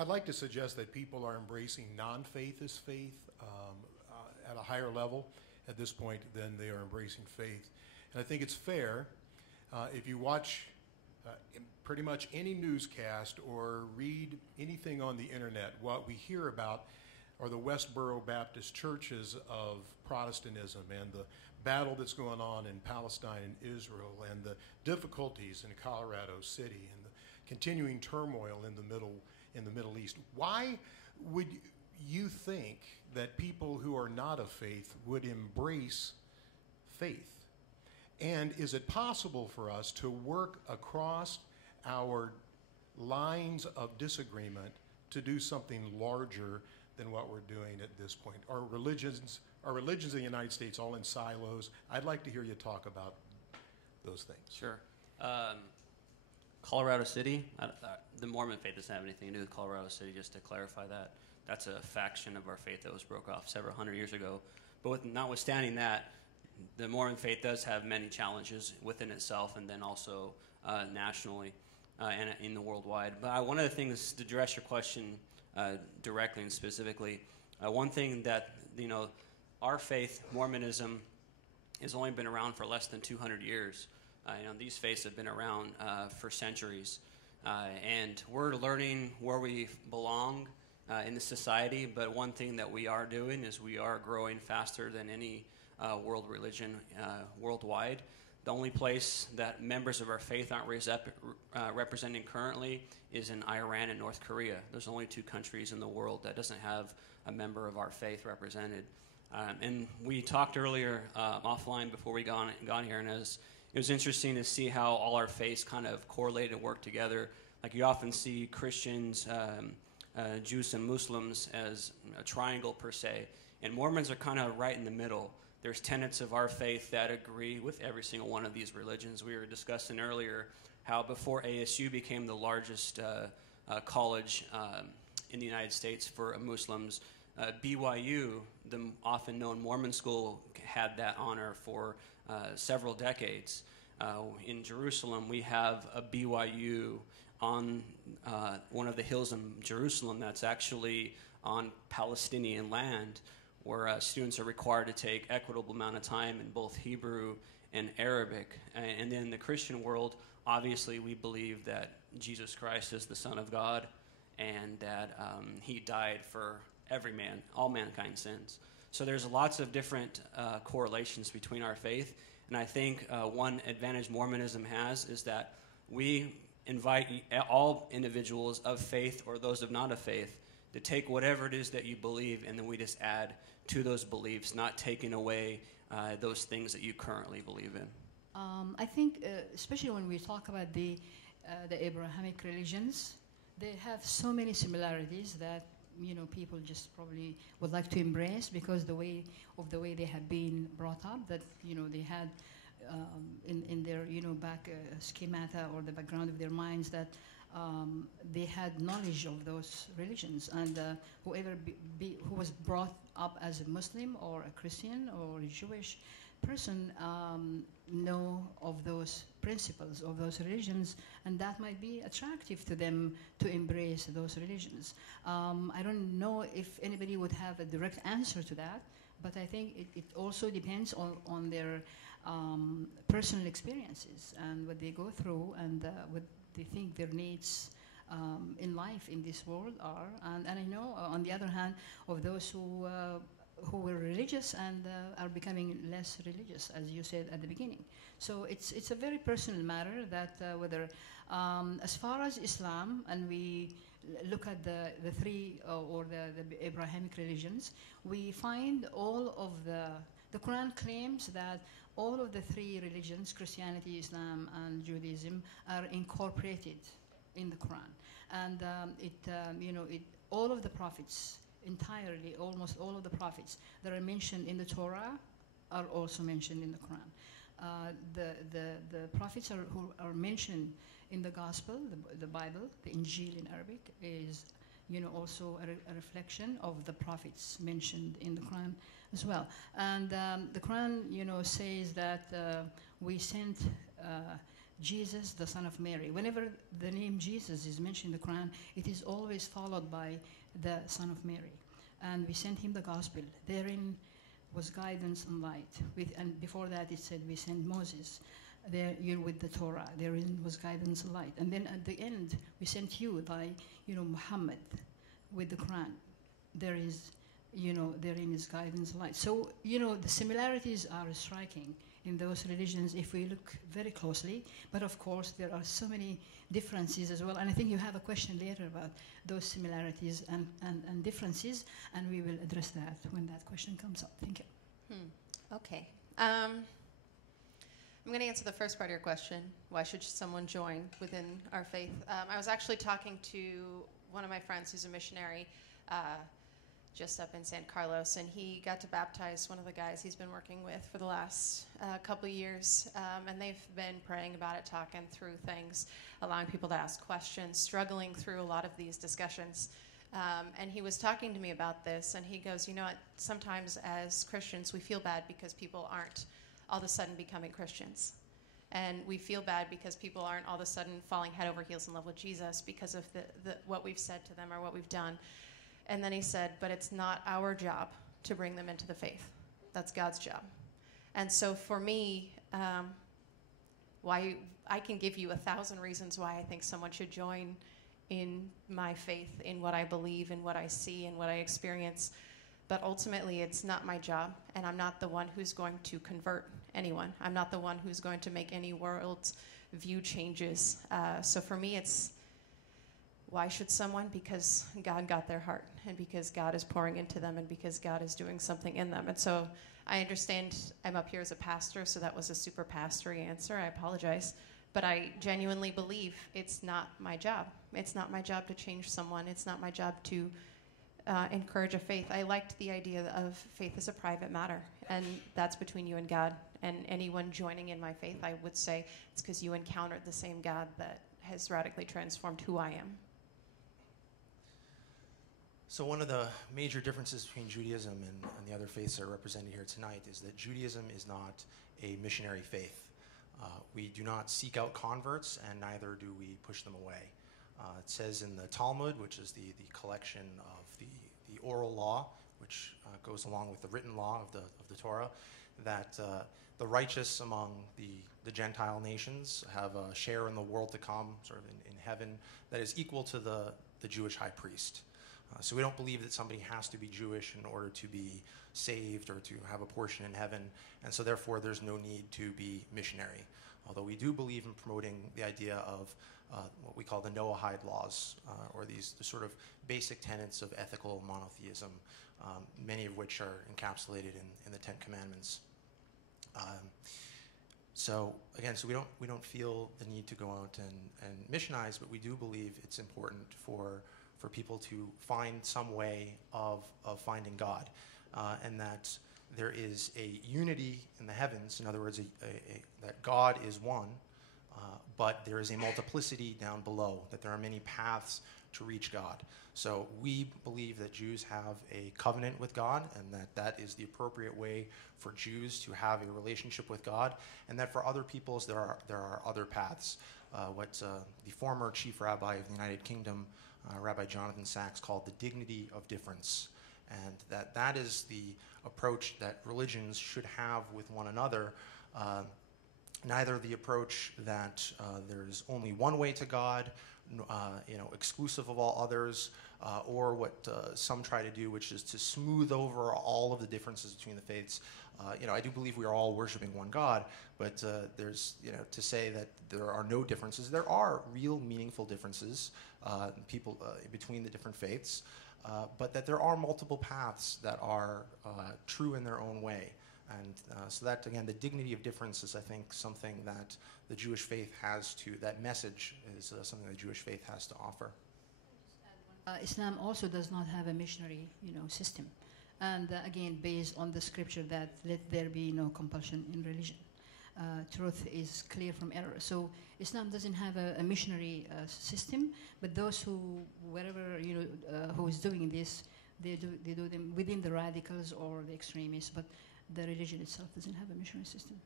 I'd like to suggest that people are embracing non-faith as faith at a higher level at this point than they are embracing faith. And I think it's fair if you watch pretty much any newscast or read anything on the internet, what we hear about are the Westboro Baptist churches of Protestantism and the battle that's going on in Palestine and Israel and the difficulties in Colorado City and the continuing turmoil in the Middle East. Why would you think that people who are not of faith would embrace faith? And is it possible for us to work across our lines of disagreement to do something larger than what we're doing at this point? Are religions in the United States all in silos? I'd like to hear you talk about those things. Sure. Colorado City, the Mormon faith doesn't have anything to do with Colorado City, just to clarify that. That's a faction of our faith that was broke off several hundred years ago. But notwithstanding that, the Mormon faith does have many challenges within itself and then also nationally and in the worldwide. But one of the things, to address your question directly and specifically, one thing that, our faith, Mormonism, has only been around for less than 200 years. These faiths have been around for centuries. And we're learning where we belong in the society, but one thing that we are doing is we are growing faster than any world religion worldwide. The only place that members of our faith aren't representing currently is in Iran and North Korea. There's only 2 countries in the world that doesn't have a member of our faith represented. And we talked earlier offline before we got here, and it was interesting to see how all our faiths kind of correlate and work together. Like you often see Christians, Jews, and Muslims as a triangle per se, and Mormons are kind of right in the middle. There's tenets of our faith that agree with every single one of these religions. We were discussing earlier how before ASU became the largest college in the United States for Muslims, BYU, the often known Mormon school, had that honor for several decades. In Jerusalem, we have a BYU on one of the hills in Jerusalem that's actually on Palestinian land, where students are required to take equitable amount of time in both Hebrew and Arabic. And then in the Christian world, obviously we believe that Jesus Christ is the Son of God and that he died for every man, all mankind's sins. So there's lots of different correlations between our faith. And I think one advantage Mormonism has is that we invite all individuals of faith or those of not of faith to take whatever it is that you believe, and then we just add to those beliefs, not taking away those things that you currently believe in. I think, especially when we talk about the Abrahamic religions, they have so many similarities that people just probably would like to embrace because the way they have been brought up, that they had in their back schemata or the background of their minds that they had knowledge of those religions, and whoever who was brought up as a Muslim or a Christian or a Jewish person know of those principles of those religions, and that might be attractive to them to embrace those religions. I don't know if anybody would have a direct answer to that, but I think it also depends on their personal experiences and what they go through and what they think their needs in life in this world are. And I know, on the other hand, of those who were religious and are becoming less religious, as you said at the beginning. So it's a very personal matter that whether, as far as Islam, and we look at the 3 or the Abrahamic religions, we find all of the Quran claims that all of the 3 religions, Christianity, Islam, and Judaism, are incorporated in the Quran. And all of the prophets, entirely, almost all of the prophets that are mentioned in the Torah are also mentioned in the Quran. The prophets who are mentioned in the Gospel, the Bible, the Injil in Arabic, is also a reflection of the prophets mentioned in the Quran as well. And the Quran, says that we sent Jesus, the son of Mary. Whenever the name Jesus is mentioned in the Quran, it is always followed by the son of Mary. And we sent him the gospel. Therein was guidance and light. And before that, it said we sent Moses there with the Torah. Therein was guidance and light. And then at the end, we sent you by, Muhammad with the Quran. There is, therein is guidance and light. So, the similarities are striking in those religions if we look very closely. But of course, there are so many differences as well. And I think you have a question later about those similarities and differences, and we will address that when that question comes up. Thank you. Okay. I'm going to answer the first part of your question. Why should someone join within our faith? I was actually talking to one of my friends who's a missionary just up in San Carlos, and he got to baptize one of the guys he's been working with for the last couple of years, and they've been praying about it, talking through things, allowing people to ask questions, struggling through a lot of these discussions. And he was talking to me about this, and he goes, what, sometimes as Christians we feel bad because people aren't all of a sudden becoming Christians. And we feel bad because people aren't all of a sudden falling head over heels in love with Jesus because of what we've said to them or what we've done. And then he said, but it's not our job to bring them into the faith. That's God's job. And so for me, why I can give you 1,000 reasons why I think someone should join in my faith, in what I believe, in what I see, and what I experience. But ultimately, it's not my job, and I'm not the one who's going to convert anyone. I'm not the one who's going to make any world view changes. So for me, it's why should someone? Because God got their heart, and because God is pouring into them, and because God is doing something in them. And so I understand I'm up here as a pastor, so that was a super pastory answer. I apologize. But I genuinely believe it's not my job. It's not my job to change someone. It's not my job to encourage a faith. I liked the idea of faith as a private matter, and that's between you and God. And anyone joining in my faith, I would say it's because you encountered the same God that has radically transformed who I am. So one of the major differences between Judaism and the other faiths that are represented here tonight is that Judaism is not a missionary faith. We do not seek out converts, and neither do we push them away. It says in the Talmud, which is the collection of the oral law, which goes along with the written law of the Torah, that the righteous among the Gentile nations have a share in the world to come, sort of in heaven, that is equal to the Jewish high priest. So we don't believe that somebody has to be Jewish in order to be saved or to have a portion in heaven, and so therefore there's no need to be missionary. Although we do believe in promoting the idea of what we call the Noahide laws, or the sort of basic tenets of ethical monotheism, many of which are encapsulated in the Ten Commandments. So again, we don't feel the need to go out and missionize, but we do believe it's important for people to find some way of finding God, and that there is a unity in the heavens. In other words, that God is one, but there is a multiplicity down below, that there are many paths to reach God. So we believe that Jews have a covenant with God, and that is the appropriate way for Jews to have a relationship with God, and that for other peoples there are other paths. What the former chief rabbi of the United Kingdom, Rabbi Jonathan Sacks, called the dignity of difference, and that is the approach that religions should have with one another. Neither the approach that there's only one way to God, exclusive of all others, or what some try to do, which is to smooth over all of the differences between the faiths. I do believe we are all worshiping one God, but there's, to say that there are no differences. There are real meaningful differences between the different faiths, but that there are multiple paths that are true in their own way. And so that, again, the dignity of difference is, I think, something that the Jewish faith has to, that message is something the Jewish faith has to offer. Islam also does not have a missionary, system. And again, based on the scripture that let there be no compulsion in religion. Truth is clear from error. So Islam doesn't have a missionary system, but those who is doing this, they do them within the radicals or the extremists, but the religion itself doesn't have a missionary system.